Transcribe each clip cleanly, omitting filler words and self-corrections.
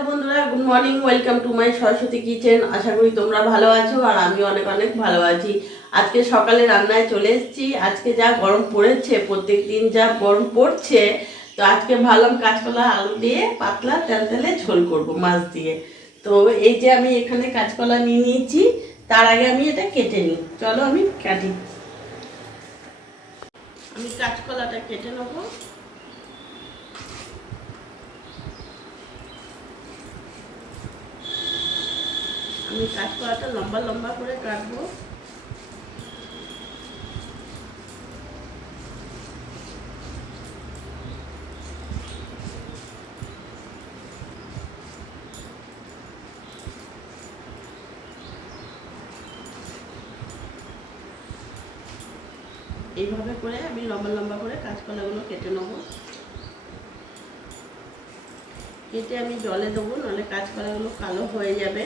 Hello বন্ধুরা, good morning. Welcome to my Saraswati kitchen. আশা করি তোমরা ভালো আছো আর আমি অনেক অনেক ভালো আছি। আজকে সকালে রান্নায় চলে এসেছি। আজকে যা গরম পড়েছে, প্রত্যেক দিন যা গরম পড়ছে, তো আজকে ভাবলাম কাঁচকলা আলু দিয়ে পাতলা তেলে ঝোল করব মাছ দিয়ে। তো এই যে আমি এখানে কাঁচকলা নিয়ে নিয়েছি, তার আগে আমি এটা কেটে নিই। চলো আমি কাটি। আমি কাঁচকলাটা কেটে নেবো। আমি কাঁচকলাটা লম্বা লম্বা করে কাটবো। এইভাবে করে আমি লম্বা লম্বা করে কাঁচকলাগুলো কেটে নেবো। কেটে আমি জলে দেবো, নাহলে কাঁচকলাগুলো কালো হয়ে যাবে।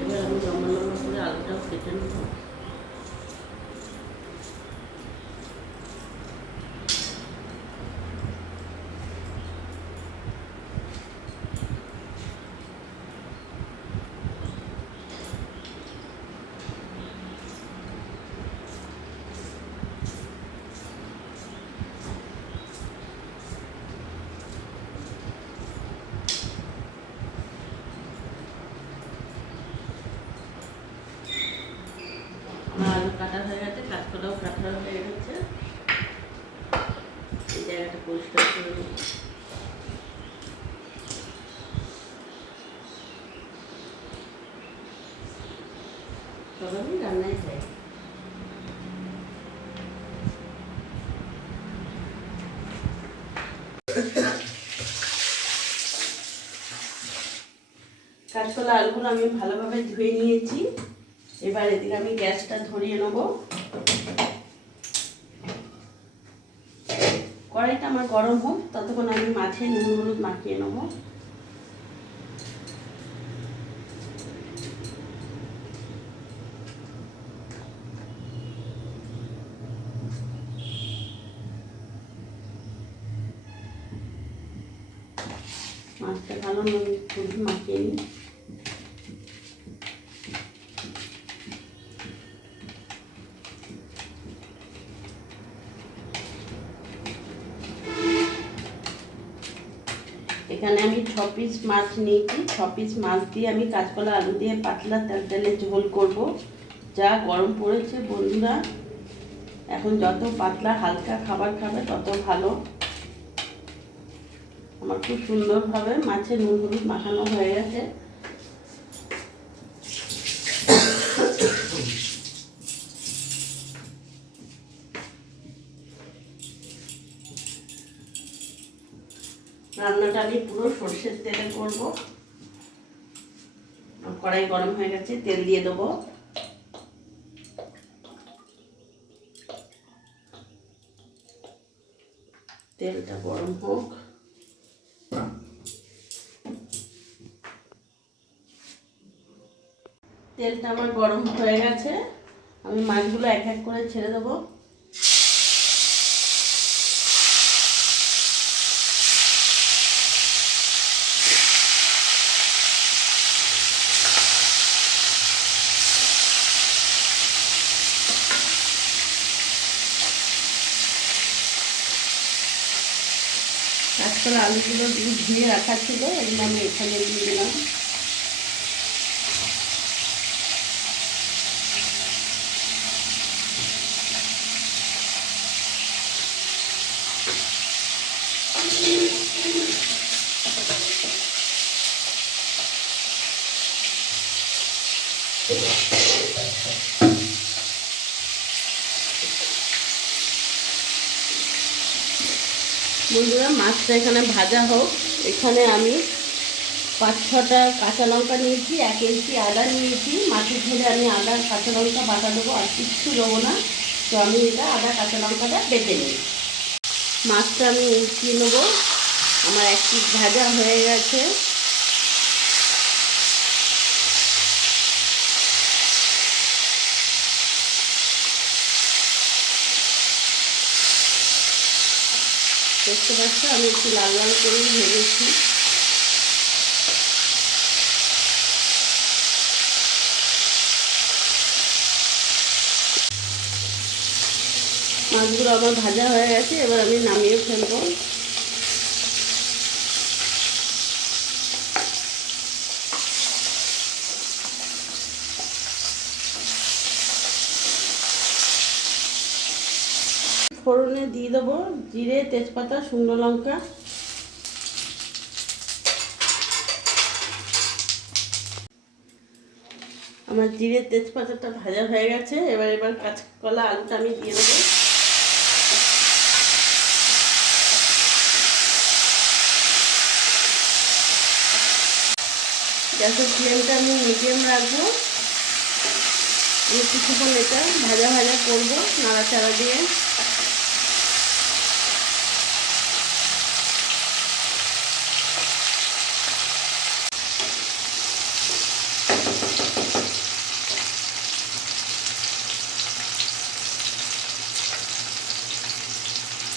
এবার আমি লম্বা লম্বা করে আলুটাও কেটে নেবো। আমার আলু কাটা হয়ে গেছে, কাঁচকলাও কাটা হয়ে গেছে। এই জায়গাটা পরিষ্কার করে নেব। তবে আমি রান্নায় যাই। কাঁচকলা আলুগুলো আমি ভালোভাবে ধুয়ে নিয়েছি। এবার এদিকে আমি গ্যাসটা ধরিয়ে নেব। কড়াইটা আমার গরম হোক, ততক্ষণ আমি মাছে নুন হলুদ মাখিয়ে নেব। মাছটা ভালো নুন হলুদ মাখিয়ে নিই। এখানে আমি 6 পিস মাছ নিয়েছি। 6 পিস মাছ দিয়ে আমি কাঁচকলা আলু দিয়ে পাতলা তেলে ঝোল করব। যা গরম পড়েছে বন্ধুরা, এখন যত পাতলা হালকা খাবার খাবে তত ভালো। আমার খুব সুন্দরভাবে মাছে নুন হলুদ মাখানো হয়ে গেছে। রান্নাটা আমি পুরো সর্ষের তেলে করব। কড়াই গরম হয়ে গেছে, তেল দিয়ে দেবো। তেলটা গরম হোক। তেলটা আমার গরম হয়ে গেছে, আমি মাছগুলো এক এক করে ছেড়ে দেবো। কাঁচকলা আলুগুলো ধুয়ে রাখা ছিল, এগুলো আমি এখানে দিয়ে দিলাম। বন্ধুরা, মাছটা এখানে ভাজা হোক। এখানে আমি 5-6টা কাঁচা লঙ্কা নিয়েছি, 1 ইঞ্চি আদা নিয়েছি। মাছের ঝোলে আমি আদা কাঁচা লঙ্কা বাটা দেবো, আর কিচ্ছু দেবো না। তো আমি এটা আদা কাঁচা লঙ্কাটা বেটে নিই। মাছটা আমি উল্টিয়ে নেবো। আমার এক পিঠ ভাজা হয়ে গেছে। দেখতে পাচ্ছ আমি একটু লাল লাল করেই ভেজেছি। মাছগুলো আমার ভাজা হয়ে গেছে, এবার আমি নামিয়ে ফেলবো। ফোড়নে দিয়ে দেবো জিরে, তেজপাতা, শুকনো লঙ্কা। আমার জিরে তেজপাতাটা ভাজা হয়ে গেছে। এবার কাঁচকলা আলুটা আমি দিয়ে দেবো। গ্যাসের ফ্লেমটা আমি মিডিয়াম রাখবো। আমি কিছুক্ষণ এটা ভাজা ভাজা করবো নাড়াচাড়া দিয়ে।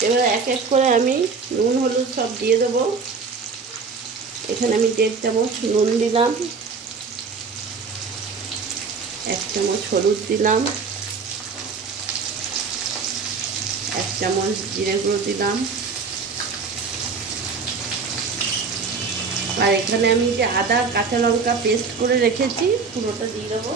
এবার এক এক করে আমি নুন হলুদ সব দিয়ে দেবো। এখানে আমি 1.5 চামচ নুন দিলাম, 1 চামচ হলুদ দিলাম, 1 চামচ জিরে গুঁড়ো দিলাম। আর এখানে আমি যে আদা কাঁচা লঙ্কা পেস্ট করে রেখেছি পুরোটা দিয়ে দেবো।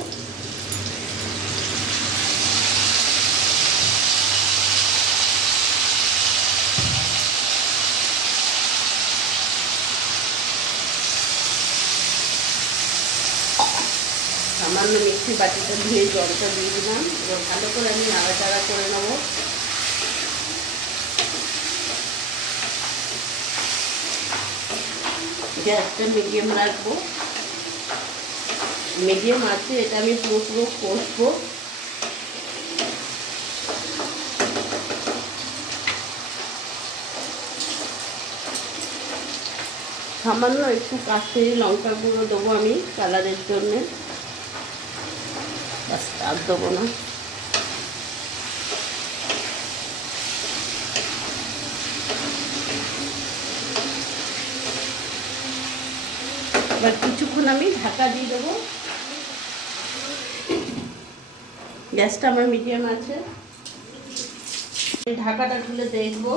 সামান্য মিক্সি বাটিটা ধুয়ে জলটা দিয়ে দিলাম। এবার ভালো করে আমি নাড়াচাড়া করে নেব। গ্যাসটা মিডিয়াম রাখবো। মিডিয়াম আছে এটা আমি পুরো কষবো। সামান্য একটু কাশ্মীরি লঙ্কা গুঁড়ো দেবো আমি কালারের জন্যে, আর দেবো না। এবার কিছুক্ষণ আমি ঢাকা দিয়ে দেবো। গ্যাসটা আমার মিডিয়াম আছে। ঢাকাটা খুলে দেখবো।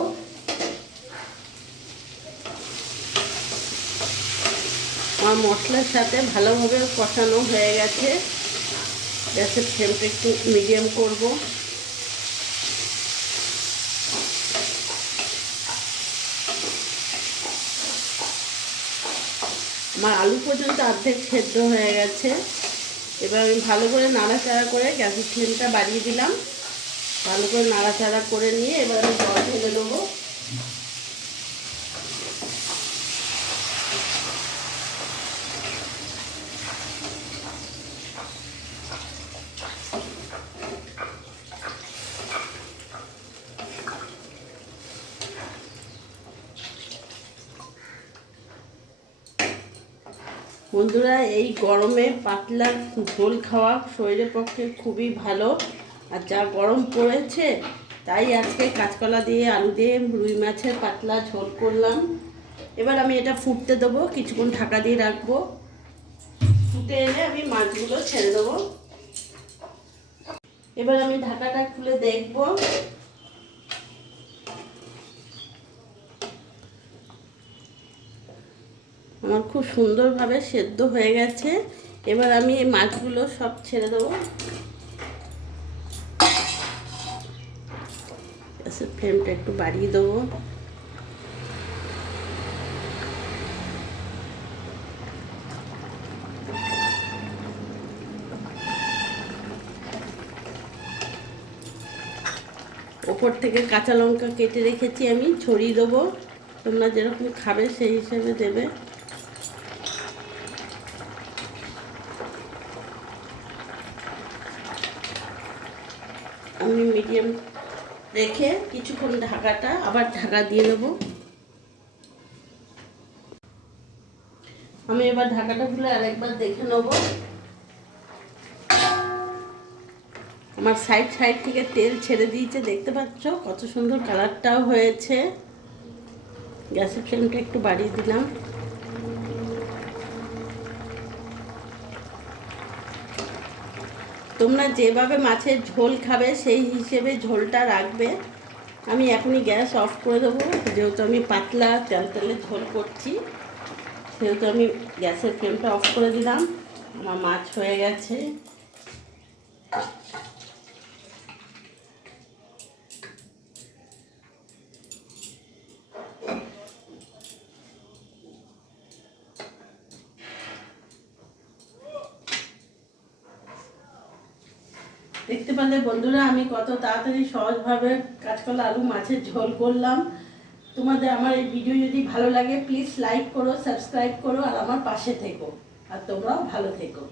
আমার মশলার সাথে ভালোভাবে কষানো হয়ে গেছে। গ্যাসের ফ্লেমটা একটু মিডিয়াম করব। আমার আলু পর্যন্ত অর্ধেক সেদ্ধ হয়ে গেছে। এবার আমি ভালো করে নাড়াচাড়া করে গ্যাসের ফ্লেমটা বাড়িয়ে দিলাম। ভালো করে নাড়াচাড়া করে নিয়ে এবার আমি জল ঢেলে দেবো। বন্ধুরা এই গরমে পাতলা ঝোল খাওয়া শরীরের পক্ষে খুবই ভালো। আর যা গরম পড়েছে তাই আজকে কাঁচকলা দিয়ে আলু দিয়ে রুই মাছের পাতলা ঝোল করলাম। এবার আমি এটা ফুটতে দেবো, কিছুক্ষণ ঢাকা দিয়ে রাখবো। ফুটে এলে আমি মাছগুলো ছেড়ে দেবো। এবার আমি ঢাকাটা খুলে দেখবো। আমার খুব সুন্দরভাবে সেদ্ধ হয়ে গেছে। এবার আমি এই মাছগুলো সব ছেড়ে দেবো। গ্যাসের ফ্লেমটা একটু বাড়িয়ে দেবো। ওপর থেকে কাঁচা লঙ্কা কেটে রেখেছি আমি ছড়িয়ে দেবো। তোমরা যেরকম খাবে সেই হিসেবে দেবে। আমি মিডিয়াম রেখে কিছুক্ষণ ঢাকাটা আবার ঢাকা দিয়ে দেবো। আমি এবার ঢাকাটা খুলে আরেকবার দেখে নেব। আমার সাইড সাইড থেকে তেল ছেড়ে দিয়েছে, দেখতে পাচ্ছ কত সুন্দর কালারটাও হয়েছে। গ্যাসের ফ্লেমটা একটু বাড়িয়ে দিলাম। তোমরা যেভাবে মাছের ঝোল খাবে সেই হিসেবে ঝোলটা রাখবে। আমি এখনই গ্যাস অফ করে দেবো, যেহেতু আমি পাতলা তেলে ঝোল করছি সেহেতু আমি গ্যাসের ফ্লেমটা অফ করে দিলাম। আমার মাছ হয়ে গেছে। দেখতে পারলে বন্ধুরা আমি কত তাড়াতাড়ি সহজভাবে কাঁচকলা আলু মাছের ঝোল করলাম। তোমাদের আমার এই ভিডিও যদি ভালো লাগে প্লিজ লাইক করো, সাবস্ক্রাইব করো আর আমার পাশে থেকো। আর তোমরাও ভালো থেকো।